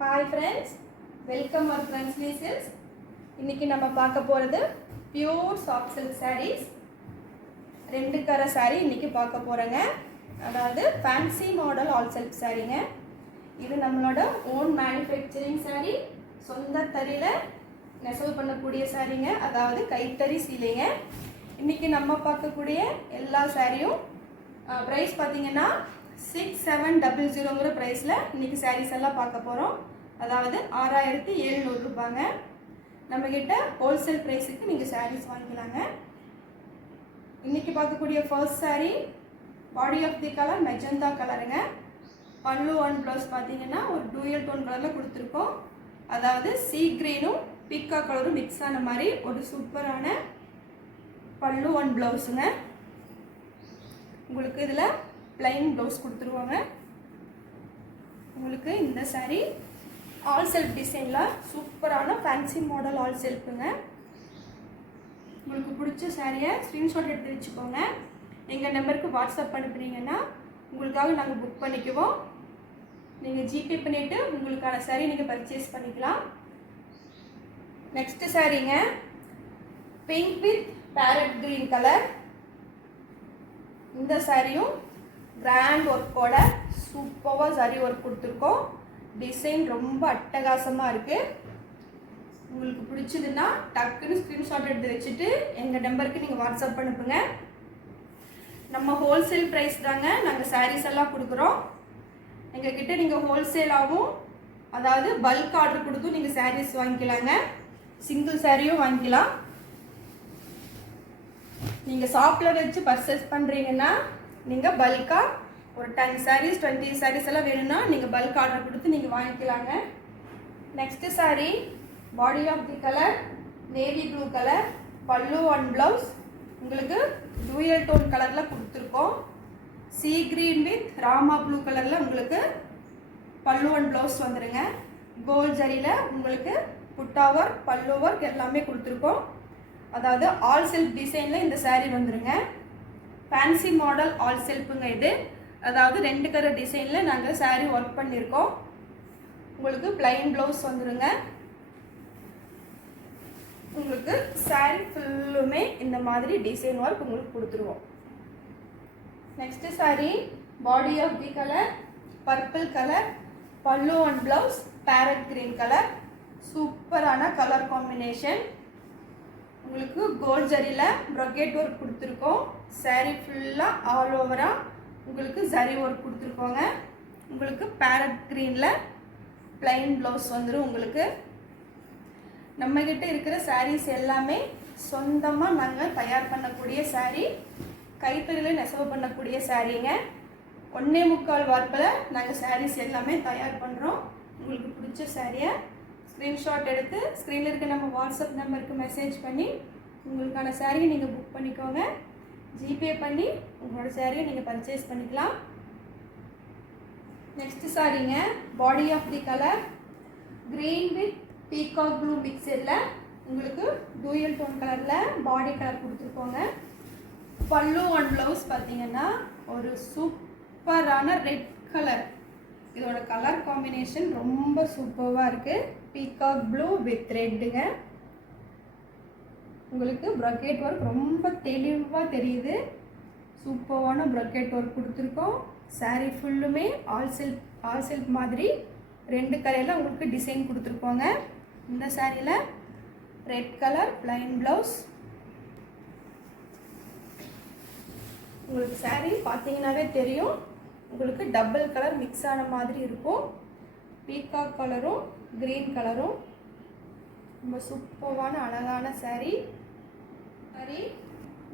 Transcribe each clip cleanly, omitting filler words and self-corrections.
Hi friends, welcome our Friendly Silks. இன்னைக்கு நம்ம பார்க்க போறது பியூர் சாஃப்ட் சில்க் sarees. ரெண்டு கர saree இன்னைக்கு பார்க்க போறோங்க. அதாவது ஃபேன்சி மாடல் ஆல் சில்க் சாரீங்க. இது நம்மளோட ஓன் மேனுஃபேக்சரிங் saree. சொந்த தறியில நெசவு பண்ணக்கூடிய சாரீங்க. அதாவது கைத்தறி சீலைங்க. இன்னைக்கு நம்ம பார்க்கக்கூடிய எல்லா சாரியும் பிரைஸ் பாத்தீங்கன்னா 6700ங்கிற பிரைஸ்ல இன்னைக்கு sarees எல்லாம் பார்க்க போறோம். அதாவது 6700 ரூபாய்ங்க. நம்ம கிட்ட ஹோல்சேல் பிரைஸ்க்கு நீங்க sarees வாங்கிக்கலாங்க. இன்னைக்கு பார்க்கக்கூடிய first saree body of the colour magenta கலருங்க. பல்லு அண்ட் ப்ளவுஸ் பாத்தீங்கன்னா ஒரு டூயல் டோன் கலர்ல கொடுத்திருக்கோம். அதாவது சீ கிரீனும் பீக்கா கலரும் மிக்ஸ் ஆன மாதிரி ஒரு சூப்பரான பல்லு அண்ட் ப்ளவுஸ்ங்க. உங்களுக்கு இதுல plain blouse கொடுத்துருவாங்க. உங்களுக்கு இந்த saree ஆல் செல்ஃப் டிசைன்ல சூப்பரான ஃபேன்சி மாடல் ஆல் செல்ஃப்ங்க. உங்களுக்கு பிடிச்ச சாரியை ஸ்கிரீன்ஷாட் எடுத்து வச்சுக்கோங்க. எங்கள் நம்பருக்கு வாட்ஸ்அப் அனுப்புனீங்கன்னா உங்களுக்காக நாங்கள் புக் பண்ணிக்குவோம். நீங்கள் ஜிபே பண்ணிவிட்டு உங்களுக்கான சாரீ நீங்கள் பர்ச்சேஸ் பண்ணிக்கலாம். நெக்ஸ்ட் சாரீங்க pink with parrot green colour. இந்த சாரியும் கிராண்ட் ஒர்க்கோட சூப்பராக சாரி ஒர்க் கொடுத்துருக்கோம். டிசைன் ரொம்ப அட்டகாசமாக இருக்குது. உங்களுக்கு பிடிச்சதுன்னா டக்குன்னு ஸ்க்ரீன்ஷாட் எடுத்து வச்சுட்டு எங்கள் நம்பருக்கு நீங்கள் வாட்ஸ்அப் அனுப்புங்க. நம்ம ஹோல்சேல் ப்ரைஸ் தாங்க நாங்கள் சாரீஸ் எல்லாம் கொடுக்குறோம். எங்ககிட்ட நீங்கள் ஹோல்சேலாகவும் அதாவது பல்க் ஆர்டர் கொடுத்தும் நீங்கள் சாரீஸ் வாங்கிக்கலாங்க. சிங்கிள் சாரியும் வாங்கிக்கலாம். நீங்கள் ஷாப்பில் வச்சு பர்ச்சேஸ் பண்ணுறீங்கன்னா நீங்கள் பல்காக ஒரு 10 sarees 20 sarees எல்லாம் வேணும்னா நீங்கள் பல்க் ஆர்டர் கொடுத்து நீங்கள் வாங்கிக்கலாங்க. Next saree body of the colour navy blue colour. பல்லு அண்ட் ப்ளவுஸ் உங்களுக்கு டூயல் டோன் கலரில் கொடுத்துருக்கோம். Sea green with Rama blue கலரில் உங்களுக்கு பல்லு அண்ட் ப்ளவுஸ் வந்துடுங்க. கோல்ட் ஜரியில் உங்களுக்கு புட்டா ஒர்க் பல்லு ஒர்க் எல்லாமே கொடுத்துருக்கோம். அதாவது ஆல் செல்ஃப் டிசைனில் இந்த saree வந்துடுங்க. ஃபேன்சி மாடல் ஆல் செல்ஃபுங்க இது. அதாவது ரெண்டு கலர் டிசைனில் நாங்கள் saree ஒர்க் பண்ணியிருக்கோம். உங்களுக்கு பிளைன் ப்ளவுஸ் வந்துடுங்க. உங்களுக்கு saree ஃபுல்லுமே இந்த மாதிரி டிசைன் ஒர்க் உங்களுக்கு கொடுத்துருவோம். Next saree body of the colour purple colour. பல்லு and blouse parrot green colour. சூப்பரான கலர் காம்பினேஷன். உங்களுக்கு கோல்ட் ஜரியில் ப்ரொக்கேட் ஒர்க் கொடுத்துருக்கோம். saree ஃபுல்லாக ஆல் ஓவராக உங்களுக்கு ஜரி ஒர்க் கொடுத்துருக்கோங்க. உங்களுக்கு பேரட் க்ரீனில் பிளைன் ப்ளவுஸ் வந்துடும். உங்களுக்கு நம்மக்கிட்ட இருக்கிற சாரீஸ் எல்லாமே சொந்தமாக நாங்கள் தயார் பண்ணக்கூடிய saree. கைத்தறியில் நெசவு பண்ணக்கூடிய சாரீங்க. 1.25 வார்ப்பில் நாங்கள் சாரீஸ் எல்லாமே தயார் பண்ணுறோம். உங்களுக்கு பிடிச்ச சாரியை ஸ்க்ரீன்ஷாட் எடுத்து ஸ்க்ரீனில் இருக்க நம்ம வாட்ஸ்அப் நம்பருக்கு மெசேஜ் பண்ணி உங்களுக்கான சாரியை நீங்கள் புக் பண்ணிக்கோங்க. ஜிபே பண்ணி உங்களோட சாரியை நீங்கள் பர்ச்சேஸ் பண்ணிக்கலாம். நெக்ஸ்ட் சாரீங்க body of the colour green with peacock blue மிக்சரில் உங்களுக்கு டூயல் டோன் கலரில் பாடி கலர் கொடுத்துருக்கோங்க. பல்லு அண்ட் ப்ளவுஸ் பார்த்தீங்கன்னா ஒரு சூப்பரான ரெட் கலர். இதோட கலர் காம்பினேஷன் ரொம்ப சூப்பராக இருக்குது. பீகாக் ப்ளூ வித் ரெட்டுங்க. உங்களுக்கு ப்ரொக்கேட் ஒர்க் ரொம்ப தெளிவாக தெரியுது. சூப்பரான ப்ரொக்கேட் ஒர்க் கொடுத்துருக்கோம். saree ஃபுல்லுமே ஆல் செல்ஃப் மாதிரி ரெண்டு கலரில் உங்களுக்கு டிசைன் கொடுத்துருக்கோங்க. இந்த சாரியில் ரெட் கலர் பிளைன் ப்ளவுஸ். உங்களுக்கு saree பார்த்தீங்கன்னாவே தெரியும். உங்களுக்கு டபுள் கலர் மிக்ஸ் ஆன மாதிரி இருக்கும். பீகாக் கலரும் கிரீன் கலரும் ரொம்ப சூப்பரான அழகான saree.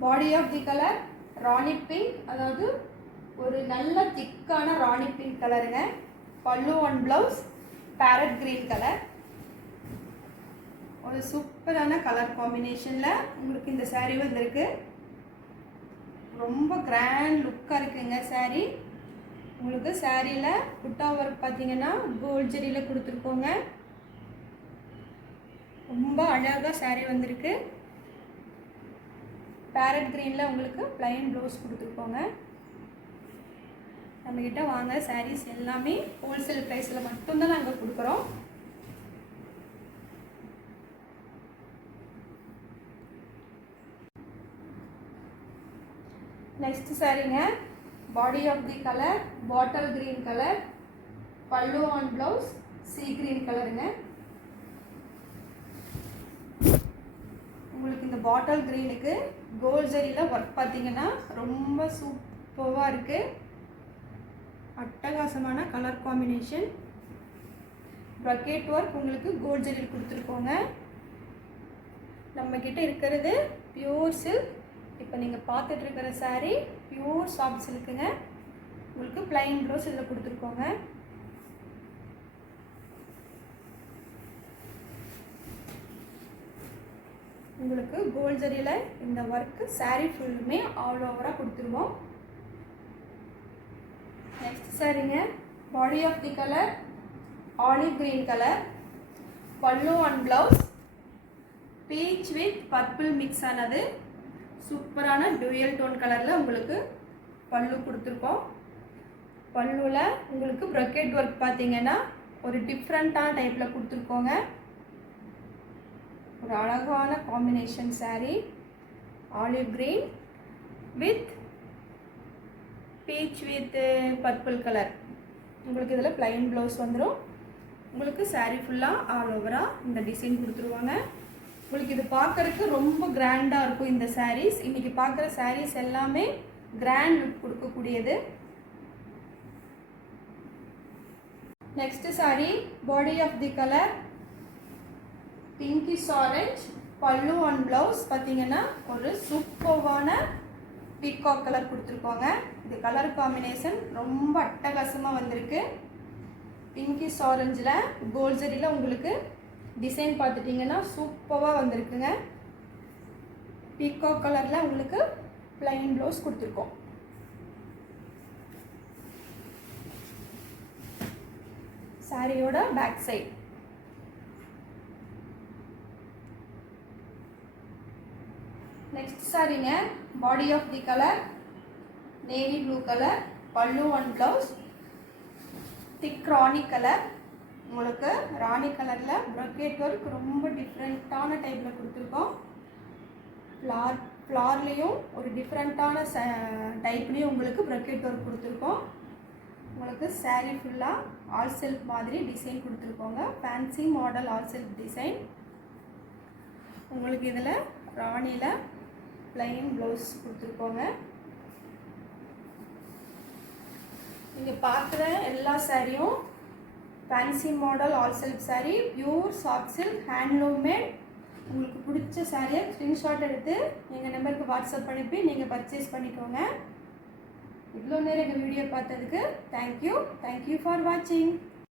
Body of the colour Rani pink. அதாவது ஒரு நல்ல திக்கான ராணி பிங்க் கலருங்க. Pallu and blouse parrot green colour. ஒரு சூப்பரான கலர் காம்பினேஷனில் உங்களுக்கு இந்த saree வந்திருக்கு. ரொம்ப கிராண்ட் லுக்காக இருக்குங்க saree. உங்களுக்கு சாரியில் புட்டா ஒர்க் பார்த்தீங்கன்னா கோல்ட் ஜரியில் கொடுத்துருக்கோங்க. ரொம்ப அழகாக saree வந்திருக்கு. பேரட் கிரீனில் உங்களுக்கு பிளைன் ப்ளவுஸ் கொடுத்துருக்கோங்க. நம்மக்கிட்ட வாங்க சாரீஸ் எல்லாமே ஹோல்சேல் ப்ரைஸில் மட்டும்தான் நாங்கள் கொடுக்குறோம். நெக்ஸ்ட் சாரீங்க, body of the colour bottle green colour, பல்லு ஆன் ப்ளவுஸ் சீ கிரீன் கலருங்க. உங்களுக்கு இந்த பாட்டில் கிரீனுக்கு கோல்ட் ஜரியில் ஒர்க் பார்த்தீங்கன்னா ரொம்ப சூப்பராக இருக்குது. அட்டகாசமான கலர் காம்பினேஷன். ப்ரக்கெட் ஒர்க் உங்களுக்கு கோல்ட் ஜரியில் கொடுத்துருக்கோங்க. நம்மக்கிட்ட இருக்கிறது பியூர் சில்க். இப்போ நீங்கள் பார்த்துட்டு இருக்கிற சாரீ பியூர் சாஃப்ட் சில்க்குங்க. உங்களுக்கு பிளைன் ப்ளவுஸ் இதில் கொடுத்துருக்கோங்க. உங்களுக்கு கோல்ட் ஜரியில் இந்த ஒர்க்கு சாரீ ஃபுல்லுமே ஆல் ஓவராக கொடுத்துருவோம். நெக்ஸ்ட் சாரீங்க, body of the colour olive green colour, பல்லு and blouse peach with purple mix ஆனது சூப்பரான டூயல் டோன் கலரில் உங்களுக்கு பல்லு கொடுத்துருக்கோம். பல்லுவில் உங்களுக்கு ப்ரக்கெட் ஒர்க் பார்த்தீங்கன்னா ஒரு டிஃப்ரெண்ட்டான டைப்பில் கொடுத்துருக்கோங்க. ஒரு அழகான combination sari, olive green with beach with purple colour. உங்களுக்கு இதில் பிளைன் ப்ளவுஸ் வந்துடும். உங்களுக்கு சாரீ ஃபுல்லாக ஆல் ஓவராக இந்த டிசைன் கொடுத்துருவாங்க. உங்களுக்கு இது பார்க்குறதுக்கு ரொம்ப கிராண்டாக இருக்கும் இந்த சாரீஸ். இன்றைக்கி பார்க்குற சாரீஸ் எல்லாமே கிராண்ட் லுக் கொடுக்கக்கூடியது. Next saree, body of the colour pinkish orange, pallu and blouse பார்த்தீங்கன்னா ஒரு சூப்பர்வான பீகாக் கலர் கொடுத்துருக்கோங்க. இது கலர் காம்பினேஷன் ரொம்ப அட்டகாசமாக வந்திருக்கு. பிங்கிஷ் ஆரஞ்சில் கோல்ட் ஜரியில் உங்களுக்கு டிசைன் பார்த்துட்டிங்கன்னா சூப்பராக வந்திருக்குங்க. பீகாக் கலரில் உங்களுக்கு பிளைன் ப்ளவுஸ் கொடுத்துருக்கோம். சாரியோட பேக் சைட். நெக்ஸ்ட் சாரீங்க, body of the colour navy blue colour, பல்லு and blouse thick rani colour. உங்களுக்கு ராணி கலரில் ப்ரக்கெட் ஒர்க் ரொம்ப டிஃப்ரெண்ட்டான டைப்பில் கொடுத்துருக்கோம். ஃப்ளார்லேயும் ஒரு டிஃப்ரெண்ட்டான டைப்லேயும் உங்களுக்கு ப்ரக்கெட் ஒர்க் கொடுத்துருக்கோம். உங்களுக்கு சாரீ ஃபுல்லாக ஆல் செல்ஃப் மாதிரி டிசைன் கொடுத்துருக்கோங்க. Fancy model all self design. உங்களுக்கு இதில் ராணியில் பிளைன் ப்ளவுஸ் கொடுத்துருக்கோங்க. நீங்கள் பார்க்குற எல்லா சாரியும் fancy model all self sari, pure soft silk, handloom mat. உங்களுக்கு பிடிச்ச சாரியை ஸ்க்ரீன்ஷாட் எடுத்து எங்கள் நம்பருக்கு வாட்ஸ்அப் அனுப்பி நீங்கள் பர்ச்சேஸ் பண்ணிக்கோங்க. இவ்வளோ நேரம் எங்கள் வீடியோ பார்த்ததுக்கு தேங்க்யூ ஃபார் வாட்சிங்.